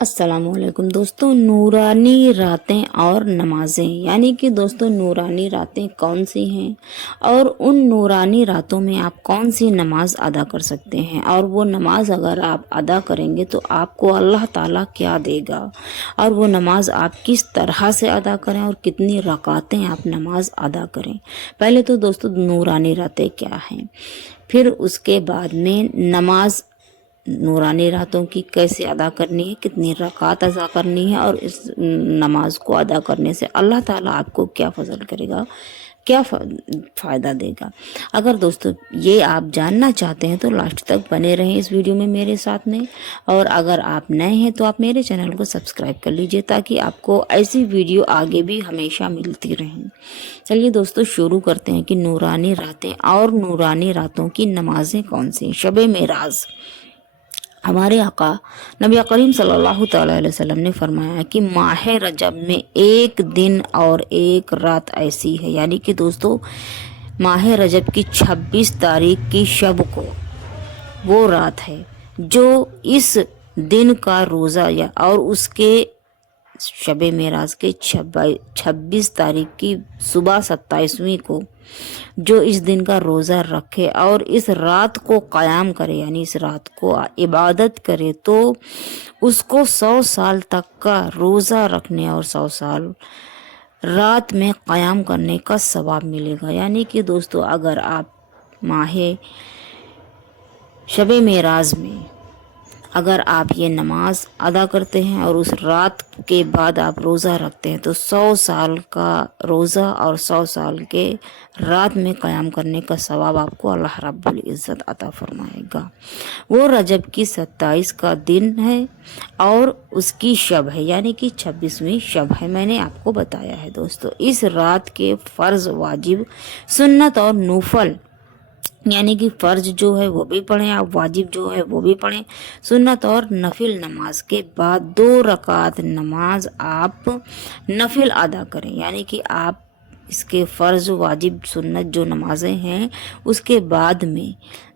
السلام علیکم دوستوں، نورانی راتیں اور نمازیں، یعنی کہ دوستوں نورانی راتیں کون سی ہیں اور ان نورانی راتوں میں آپ کون سی نماز ادا کر سکتے ہیں، اور وہ نماز اگر آپ ادا کریں گے تو آپ کو اللہ تعالیٰ کیا دے گا، اور وہ نماز آپ کس طرح سے ادا کریں اور کتنی رکعتیں آپ نماز ادا کریں۔ پہلے تو دوستوں نورانی راتیں کیا ہیں، پھر اس کے بعد میں نماز نورانی راتوں کی کیسے ادا کرنی ہے، کتنی رکعت ادا کرنی ہے، اور اس نماز کو ادا کرنے سے اللہ تعالیٰ آپ کو کیا فضل کرے گا، کیا فائدہ دے گا۔ اگر دوستو یہ آپ جاننا چاہتے ہیں تو لاسٹ تک بنے رہیں اس ویڈیو میں میرے ساتھ میں، اور اگر آپ نئے ہیں تو آپ میرے چینل کو سبسکرائب کر لیجئے تاکہ آپ کو ایسی ویڈیو آگے بھی ہمیشہ ملتی رہیں۔ چلیے دوستو شروع کرتے ہیں کہ نورانی راتیں اور نورانی راتوں کی نمازیں کون سی ہیں۔ شب معراج، ہمارے آقا نبی کریم صلی اللہ تعالیٰ علیہ وسلم نے فرمایا کہ ماہ رجب میں ایک دن اور ایک رات ایسی ہے، یعنی کہ دوستو ماہ رجب کی 26 تاریخ کی شب کو وہ رات ہے جو اس دن کا روزہ اور اس کے شب معراج کے 26 تاریخ کی صبح 27ویں کو جو اس دن کا روزہ رکھے اور اس رات کو قیام کرے، یعنی اس رات کو عبادت کرے، تو اس کو 100 سال تک کا روزہ رکھنے اور 100 سال رات میں قیام کرنے کا ثواب ملے گا۔ یعنی کہ دوستو اگر آپ ماہ شب معراج میں اگر آپ یہ نماز ادا کرتے ہیں اور اس رات کے بعد آپ روزہ رکھتے ہیں تو 100 سال کا روزہ اور 100 سال کے رات میں قیام کرنے کا ثواب آپ کو اللہ رب العزت عطا فرمائے گا۔ وہ رجب کی 27 کا دن ہے اور اس کی شب ہے، یعنی کہ 26ویں شب ہے، میں نے آپ کو بتایا ہے دوستو۔ اس رات کے فرض، واجب، سنت اور نفل، یعنی کہ فرض جو ہے وہ بھی پڑھیں آپ، واجب جو ہے وہ بھی پڑھیں، سنت اور نفل نماز کے بعد 2 رکعت نماز آپ نفل ادا کریں، یعنی کہ آپ اس کے فرض، واجب، سنت جو نمازیں ہیں اس کے بعد میں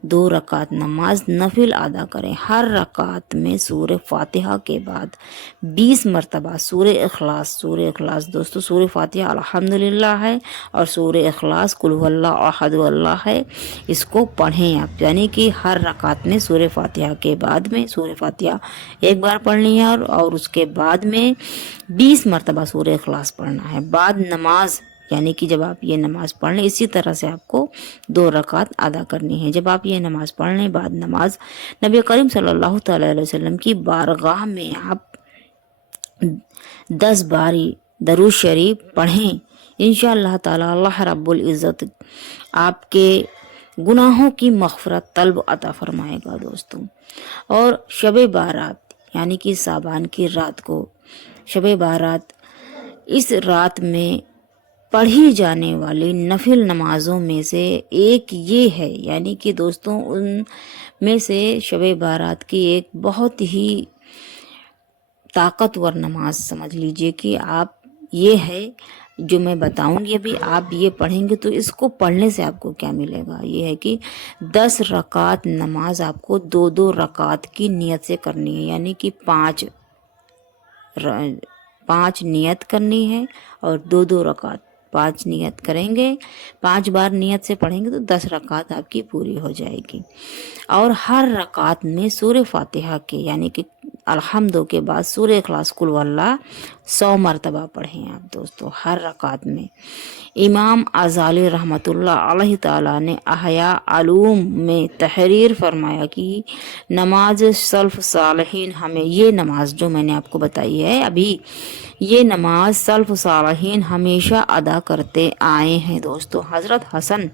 2 رکعت نماز نفل ادا کریں۔ ہر رکعت میں سورہ فاتحہ کے بعد 20 مرتبہ سورہ اخلاص دوستو، سورہ فاتحہ الحمدللہ ہے اور سورہ اخلاص قل هو اللہ احد اللہ ہے، اس کو پڑھیں آپ، یعنی کہ ہر رکعت میں سورہ فاتحہ کے بعد میں سورہ فاتحہ ایک بار پڑھنی ہے اور اس کے بعد میں 20 مرتبہ سورہ اخلاص پڑھنا ہے۔ بعد نماز، یعنی کہ جب آپ یہ نماز پڑھ لیں اسی طرح سے آپ کو 2 رکعت ادا کرنی ہے۔ جب آپ یہ نماز پڑھ لیں بعد نماز نبی کریم صلی اللہ تعالیٰ علیہ وسلم کی بارگاہ میں آپ 10 باری درود شریف پڑھیں، انشاءاللہ تعالیٰ اللہ رب العزت آپ کے گناہوں کی مغفرت طلب عطا فرمائے گا دوستوں۔ اور شب بارات، یعنی کہ صابان کی رات کو شب بارات، اس رات میں پڑھی جانے والی نفل نمازوں میں سے ایک یہ ہے، یعنی کہ دوستوں ان میں سے شب بارات کی ایک بہت ہی طاقتور نماز سمجھ لیجئے کہ آپ یہ ہے جو میں بتاؤں گی ابھی، آپ یہ پڑھیں گے تو اس کو پڑھنے سے آپ کو کیا ملے گا، یہ ہے کہ 10 رکعت نماز آپ کو 2 رکعت کی نیت سے کرنی ہے، یعنی کہ 5 نیت کرنی ہے اور 2 رکعت 5 نیت کریں گے، 5 بار نیت سے پڑھیں گے تو 10 رکعت آپ کی پوری ہو جائے گی۔ اور ہر رکعت میں سورہ فاتحہ کے، یعنی کہ الحمدو کے بعد سورہ اخلاص قل واللہ 100 مرتبہ پڑھیں آپ دوستو ہر رکعت میں۔ امام غزالی رحمۃ اللہ علیہ تعالیٰ نے احیاء علوم میں تحریر فرمایا کہ نماز سلف صالحین، ہمیں یہ نماز جو میں نے آپ کو بتائی ہے ابھی، یہ نماز سلف صالحین ہمیشہ ادا کرتے آئے ہیں دوستو۔ حضرت حسن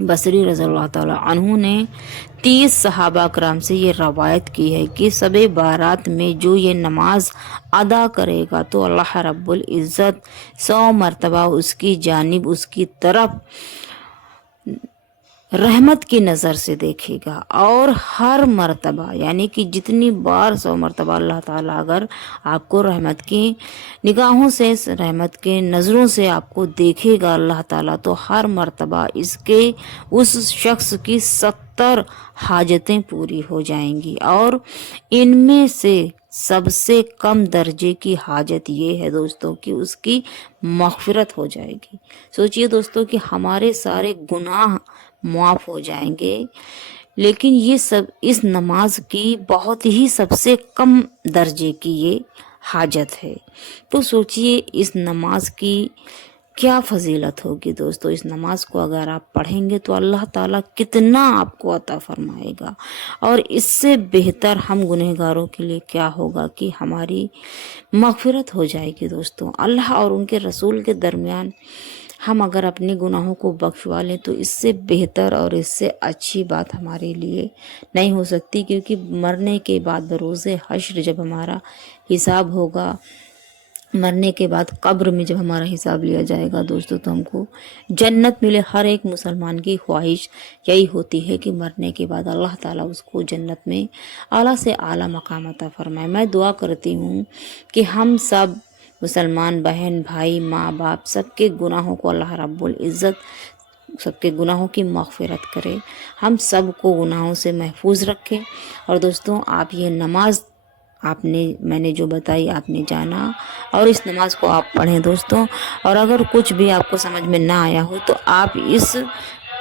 بصری رضی اللہ تعالیٰ عنہ نے 30 صحابہ کرام سے یہ روایت کی ہے کہ شب بارات میں جو یہ نماز ادا کرے گا تو اللہ رب العزت 100 مرتبہ اس کی جانب، اس کی طرف رحمت کی نظر سے دیکھے گا، اور ہر مرتبہ، یعنی کہ جتنی بار 100 مرتبہ اللہ تعالیٰ اگر آپ کو رحمت کی نگاہوں سے، رحمت کے نظروں سے آپ کو دیکھے گا اللہ تعالیٰ، تو ہر مرتبہ اس شخص کی 70 حاجتیں پوری ہو جائیں گی، اور ان میں سے سب سے کم درجے کی حاجت یہ ہے دوستوں کہ اس کی مغفرت ہو جائے گی۔ سوچئے دوستوں کہ ہمارے سارے گناہ معاف ہو جائیں گے، لیکن یہ سب اس نماز کی بہت ہی سب سے کم درجے کی یہ حاجت ہے۔ تو سوچئے اس نماز کی کیا فضیلت ہوگی دوستو۔ اس نماز کو اگر آپ پڑھیں گے تو اللہ تعالیٰ کتنا آپ کو عطا فرمائے گا، اور اس سے بہتر ہم گنہگاروں کے لیے کیا ہوگا کہ ہماری مغفرت ہو جائے گی دوستو۔ اللہ اور ان کے رسول کے درمیان ہم اگر اپنے گناہوں کو بخشوا لیں تو اس سے بہتر اور اس سے اچھی بات ہمارے لیے نہیں ہو سکتی، کیونکہ مرنے کے بعد بروز حشر جب ہمارا حساب ہوگا، مرنے کے بعد قبر میں جب ہمارا حساب لیا جائے گا دوستو، تو ہم کو جنت ملے۔ ہر ایک مسلمان کی خواہش یہی ہوتی ہے کہ مرنے کے بعد اللہ تعالیٰ اس کو جنت میں اعلیٰ سے اعلیٰ مقام عطا فرمائے۔ میں دعا کرتی ہوں کہ ہم سب مسلمان بہن بھائی ماں باپ سب کے گناہوں کو اللہ رب العزت سب کے گناہوں کی مغفرت کرے، ہم سب کو گناہوں سے محفوظ رکھے۔ اور دوستوں آپ یہ نماز میں نے جو بتائی آپ نے جانا، اور اس نماز کو آپ پڑھیں دوستوں۔ اور اگر کچھ بھی آپ کو سمجھ میں نہ آیا ہو تو آپ اس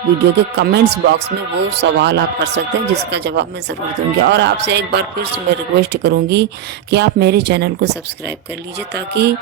ویڈیو کے کمنٹس باکس میں وہ سوال آپ کر سکتے ہیں، جس کا جواب میں ضرور دوں گی۔ اور آپ سے ایک بار پھر سے میں ریکویسٹ کروں گی کہ آپ میرے چینل کو سبسکرائب کر لیجئے، تاکہ